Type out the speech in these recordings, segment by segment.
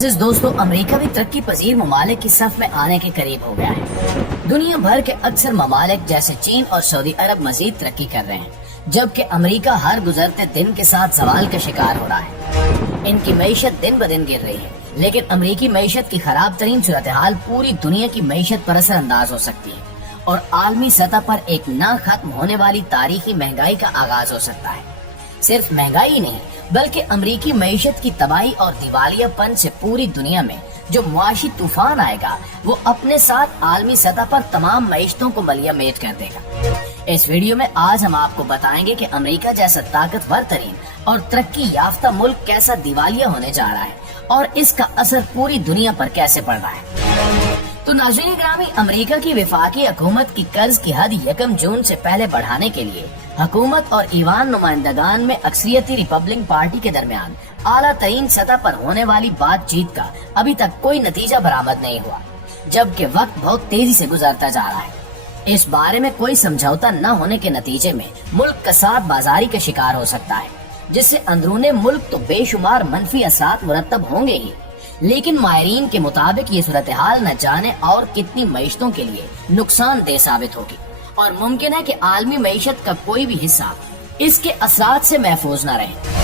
दोस्तों, अमेरिका भी तरक्की पजीर ममालिक की सफ में आने के करीब हो गया है। दुनिया भर के अक्सर ममालिक जैसे चीन और सऊदी अरब मजीद तरक्की कर रहे हैं, जबकि अमेरिका हर गुजरते दिन के साथ सवाल का शिकार हो रहा है। इनकी मईशत दिन ब दिन गिर रही है, लेकिन अमेरिकी मईशत की खराब तरीन सूरत हाल पूरी दुनिया की मईशत पर असर अंदाज हो सकती है और आलमी सतह पर एक ना खत्म होने वाली तारीखी महंगाई का आगाज हो सकता है। सिर्फ महंगाई नहीं, बल्कि अमरीकी मईशत की तबाही और दिवालियापन से पूरी दुनिया में जो मुआशी तूफान आएगा, वो अपने साथ आलमी सतह पर तमाम मईशतों को मलिया मेट कर देगा। इस वीडियो में आज हम आपको बताएंगे कि अमेरिका जैसा ताकतवर तरीन और तरक्की याफ्ता मुल्क कैसा दिवालिया होने जा रहा है और इसका असर पूरी दुनिया पर कैसे पड़ रहा है। तो नाज़रीन ग्रामी, अमेरिका की वफाकी हुकूमत की कर्ज की हद 1 जून से पहले बढ़ाने के लिए हुकूमत और ईवान नुमाइंदगान में अक्सरियती रिपब्लिकन पार्टी के दरमियान आला तरीन सतह पर होने वाली बातचीत का अभी तक कोई नतीजा बरामद नहीं हुआ, जबकि वक्त बहुत तेजी से गुजरता जा रहा है। इस बारे में कोई समझौता न होने के नतीजे में मुल्क कसाद बाजारी का शिकार हो सकता है, जिससे अंदरूने मुल्क तो बेशुमार मनफी असरात मुरतब होंगे ही, लेकिन माहिरीन के मुताबिक ये सूरत हाल न जाने और कितनी मईशतों के लिए नुकसानदेह साबित होगी और मुमकिन है कि आलमी मईशत का कोई भी हिस्सा इसके असरात से महफूज न रहे।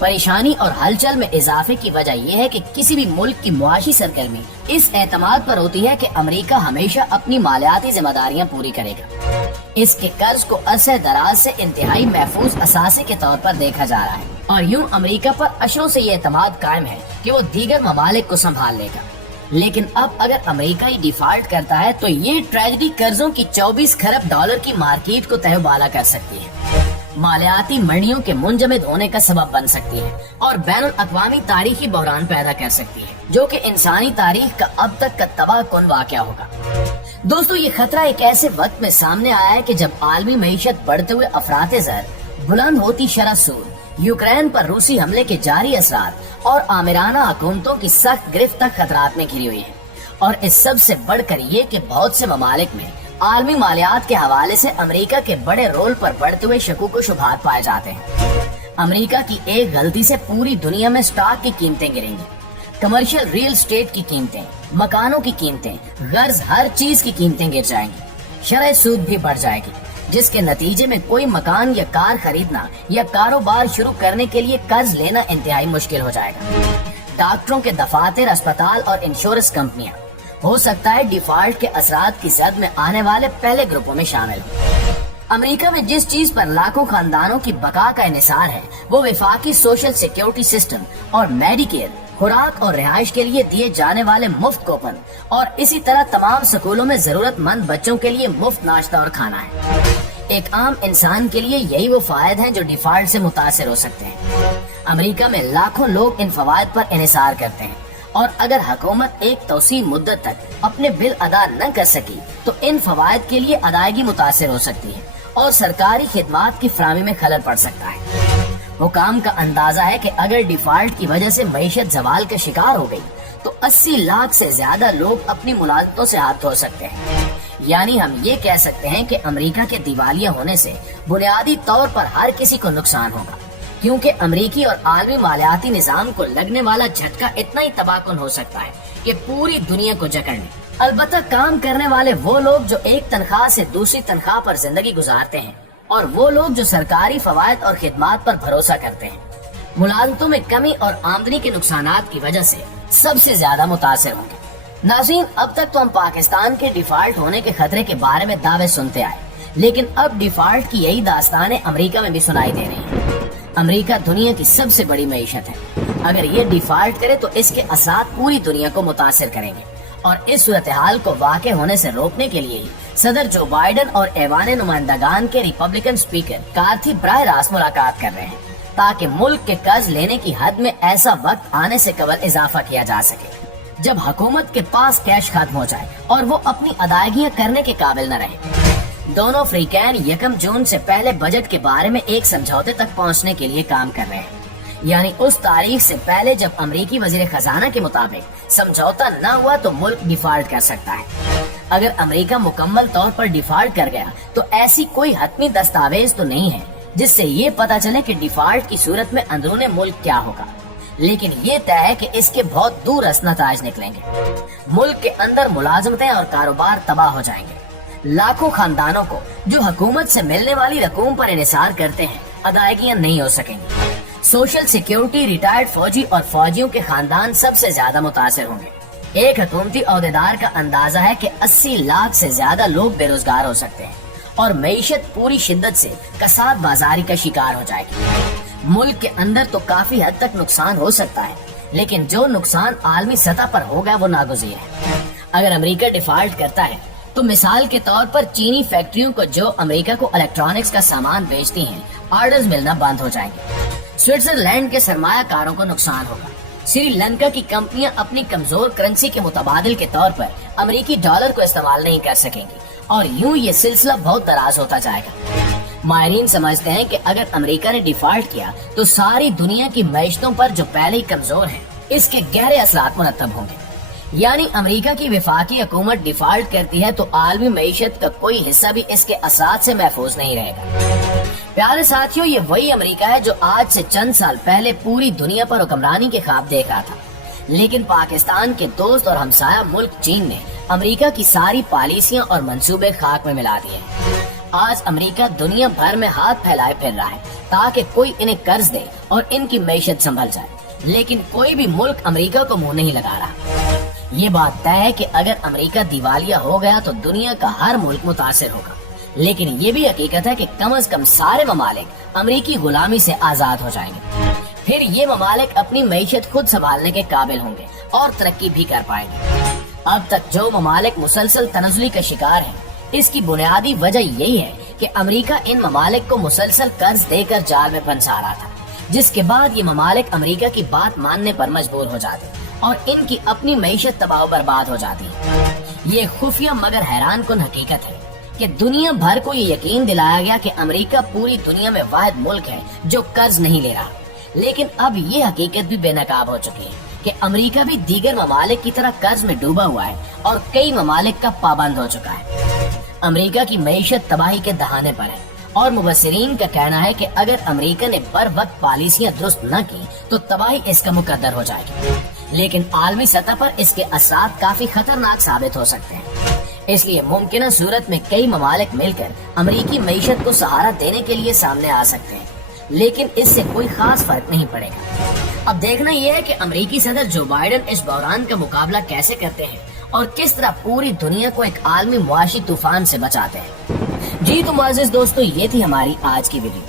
परेशानी और हलचल में इजाफे की वजह यह है कि किसी भी मुल्क की मुआशी सरगर्मी इस एतमाद पर होती है कि अमेरिका हमेशा अपनी मालियाती जिम्मेदारियां पूरी करेगा। इसके कर्ज को अरसे दराज से इंतहाई महफूज असासे के तौर पर देखा जा रहा है और यूं अमेरिका पर अशरों से ये एतमाद कायम है कि वो दीगर ममालिक को संभाल लेगा। लेकिन अब अगर अमेरिका ही डिफॉल्ट करता है तो ये ट्रेजेडी कर्जों की 24 खरब डॉलर की मार्केट को तहबाला कर सकती है, मालियाती मंडियों के मुंजमद होने का सबब बन सकती है और बैनुल अक़वामी तारीखी बहरान पैदा कर सकती है, जो कि इंसानी तारीख का अब तक का तबाह कुन वाक़या होगा। दोस्तों, ये खतरा एक ऐसे वक्त में सामने आया है कि जब आलमी मईशत बढ़ते हुए अफराते ज़र, बुलंद होती शरह सूद, यूक्रेन पर रूसी हमले के जारी असरात और आमिराना हुकूमतों की सख्त गिरफ्त तक खतरात में घिरी हुई है। और इस सब से बढ़कर ये कि बहुत से ममालिक में आलमी मालियात के हवाले से अमेरिका के बड़े रोल पर बढ़ते हुए शकूक व शुबहात पाए जाते हैं। अमेरिका की एक गलती से पूरी दुनिया में स्टॉक की कीमतें गिरेंगी, कमर्शियल रियल एस्टेट की कीमतें, मकानों की कीमतें, गर्ज हर चीज की कीमतें गिर जाएंगी, शरह सूद भी बढ़ जाएगी, जिसके नतीजे में कोई मकान या कार खरीदना या कारोबार शुरू करने के लिए कर्ज लेना इंतहाई मुश्किल हो जाएगा। डॉक्टरों के दफातर, अस्पताल और इंश्योरेंस कंपनियां हो सकता है डिफॉल्ट के असरात की जद में आने वाले पहले ग्रुपों में शामिल हो। अमेरिका में जिस चीज पर लाखों खानदानों की बका का इन्हिसार है, वो वफाकी सोशल सिक्योरिटी सिस्टम और मेडिकेयर, खुराक और रिहाइश के लिए दिए जाने वाले मुफ्त कूपन और इसी तरह तमाम स्कूलों में जरूरतमंद बच्चों के लिए मुफ्त नाश्ता और खाना है। एक आम इंसान के लिए यही वो फायदे हैं जो डिफॉल्ट से मुतासिर हो सकते हैं। अमेरिका में लाखों लोग इन फवायद पर इन्हिसार करते हैं और अगर हुकूमत एक तौसील मुद्दत तक अपने बिल अदा न कर सकी तो इन फवायद के लिए अदायगी मुतासिर हो सकती है और सरकारी खिदमात की फराहमी में खलल पड़ सकता है। हुकाम का अंदाजा है कि अगर डिफॉल्ट की वजह से मईशत जवाल का शिकार हो गई तो 80 लाख से ज्यादा लोग अपनी मुलाजमतों से हाथ धो सकते हैं। यानी हम ये कह सकते हैं कि अमेरिका के दिवालिया होने से बुनियादी तौर पर हर किसी को नुकसान होगा, क्योंकि अमेरिकी और आलमी मालियाती निजाम को लगने वाला झटका इतना ही तबाहकुन हो सकता है कि पूरी दुनिया को जकड़ ले। अलबत्ता काम करने वाले वो लोग जो एक तनख्वाह से दूसरी तनख्वाह पर जिंदगी गुजारते हैं और वो लोग जो सरकारी फवायद और खिदमात पर भरोसा करते हैं, मुलाजमतों में कमी और आमदनी के नुकसानात की वजह से सबसे ज्यादा मुतासिर होंगे। नाज़रीन, अब तक तो हम पाकिस्तान के डिफॉल्ट होने के खतरे के बारे में दावे सुनते आए, लेकिन अब डिफॉल्ट की यही दास्तानें अमेरिका में भी सुनाई दे रही हैं। अमेरिका दुनिया की सबसे बड़ी मईशत है। अगर ये डिफॉल्ट करे तो इसके असरात पूरी दुनिया को मुतासिर करेंगे और इस सूरत हाल को वाक़े होने से रोकने के लिए ही सदर जो बाइडन और ऐवान नुमाइंदगान के रिपब्लिकन स्पीकर कार्थी बराह रास्त मुलाकात कर रहे हैं, ताकि मुल्क के कर्ज लेने की हद में ऐसा वक्त आने से कबल इजाफा किया जा सके जब हुकूमत के पास कैश खत्म हो जाए और वो अपनी अदायगियां करने के काबिल न रहे। दोनों फ्रीकैन 1 जून से पहले बजट के बारे में एक समझौते तक पहुंचने के लिए काम कर रहे हैं, यानी उस तारीख से पहले जब अमेरिकी वजीर खजाना के मुताबिक समझौता न हुआ तो मुल्क डिफॉल्ट कर सकता है। अगर अमेरिका मुकम्मल तौर पर डिफॉल्ट कर गया तो ऐसी कोई हतमी दस्तावेज तो नहीं है जिससे ये पता चले कि डिफॉल्ट की सूरत में अंदरूने मुल्क क्या होगा, لیکن یہ طے ہے کہ اس کے بہت دور اثر نتائج نکلیں گے۔ ملک کے اندر ملازمتیں اور کاروبار تباہ ہو جائیں گے۔ لاکھوں خاندانوں کو جو حکومت سے ملنے والی رقوم پر انحصار کرتے ہیں ادائیگیاں نہیں ہو سکیں گی۔ سوشل سیکیورٹی، ریٹائرڈ فوجی اور فوجیوں کے خاندان سب سے زیادہ متاثر ہوں گے۔ ایک حکومتی عہدیدار کا اندازہ ہے کہ 80 لاکھ سے زیادہ لوگ بے روزگار ہو سکتے ہیں اور معیشت پوری شدت سے کساد بازاری کا شکار ہو جائے گی۔ ملک کے اندر تو کافی حد تک نقصان ہو سکتا ہے، لیکن جو نقصان عالمی سطح پر ہوگا وہ ناگزیر ہے۔ اگر امریکہ ڈیفالٹ کرتا ہے تو مثال کے طور پر چینی فیکٹریوں کو جو امریکہ کو الیکٹرانکس کا سامان بیچتی ہیں آرڈرز ملنا بند ہو جائیں گے۔ سوئٹزرلینڈ کے سرمایہ کاروں کو نقصان ہوگا۔ سری لنکا کی کمپنیاں اپنی کمزور کرنسی کے متبادل کے طور پر امریکی ڈالر کو استعمال نہیں کر سکیں گی اور یوں یہ سلسلہ بہت دراز ہوتا جائے گا۔ ماہرین سمجھتے ہیں کہ اگر امریکہ نے ڈیفالٹ کیا تو ساری دنیا کی معیشتوں پر جو پہلے ہی کمزور ہیں اس کے گہرے اثرات مرتب ہوں گے۔ یعنی امریکہ کی وفاقی حکومت ڈیفالٹ کرتی ہے تو عالمی معیشت کا کوئی حصہ بھی اس کے اثرات سے محفوظ نہیں رہے گا۔ پیارے ساتھیوں، یہ وہی امریکہ ہے جو آج سے چند سال پہلے پوری دنیا پر حکمرانی کے خواب دیکھ رہا تھا، لیکن پاکستان کے دوست اور ہمسایہ ملک چین نے امریکہ کی ساری پالیسیاں اور منصوبے خاک میں ملا دیے۔ آج امریکہ دنیا بھر میں ہاتھ پھیلائے پھر رہا ہے تاکہ کوئی انہیں قرض دے اور ان کی معیشت سنبھل جائے، لیکن کوئی بھی ملک امریکہ کو منہ نہیں لگا رہا۔ یہ بات طے ہے کہ اگر امریکہ دیوالیہ ہو گیا تو دنیا کا ہر ملک متاثر ہوگا، لیکن یہ بھی حقیقت ہے کہ کم از کم سارے ممالک امریکی غلامی سے آزاد ہو جائیں گے۔ پھر یہ ممالک اپنی معیشت خود سنبھالنے کے قابل ہوں گے اور ترقی بھی کر پائیں گے۔ اب تک جو ممالک مسلسل تنزلی کا شکار ہیں، اس کی بنیادی وجہ یہی ہے کہ امریکہ ان ممالک کو مسلسل قرض دے کر جال میں پھنسا رہا تھا، جس کے بعد یہ ممالک امریکہ کی بات ماننے پر مجبور ہو جاتے اور ان کی اپنی معیشت تباہ و برباد ہو جاتی ہے۔ یہ خفیہ مگر حیران کن حقیقت ہے کہ دنیا بھر کو یہ یقین دلایا گیا کہ امریکہ پوری دنیا میں واحد ملک ہے جو قرض نہیں لے رہا، لیکن اب یہ حقیقت بھی بے نقاب ہو چکی ہے کہ امریکہ بھی دیگر ممالک کی طرح قرض میں ڈوبا ہوا ہے اور کئی ممالک کا پابند ہو چکا ہے۔ امریکہ کی معیشت تباہی کے دہانے پر ہے اور مبصرین کا کہنا ہے کہ اگر امریکہ نے بر وقت پالیسیاں درست نہ کی تو تباہی اس کا مقدر ہو جائے گی، لیکن عالمی سطح پر اس کے اثرات کافی خطرناک ثابت ہو سکتے ہیں۔ اس لیے ممکنہ صورت میں کئی ممالک مل کر امریکی معیشت کو سہارا دینے کے لیے سامنے آ سکتے ہیں، لیکن اس سے کوئی خاص فرق نہیں پڑے گا۔ اب دیکھنا یہ ہے کہ امریکی صدر جو بائیڈن اس بحران کا مقابلہ کیسے کرتے ہیں اور کس طرح پوری دنیا کو ایک عالمی معاشی طوفان سے بچاتے ہیں۔ جی تو معزز دوستو، یہ تھی ہماری آج کی ویڈیو۔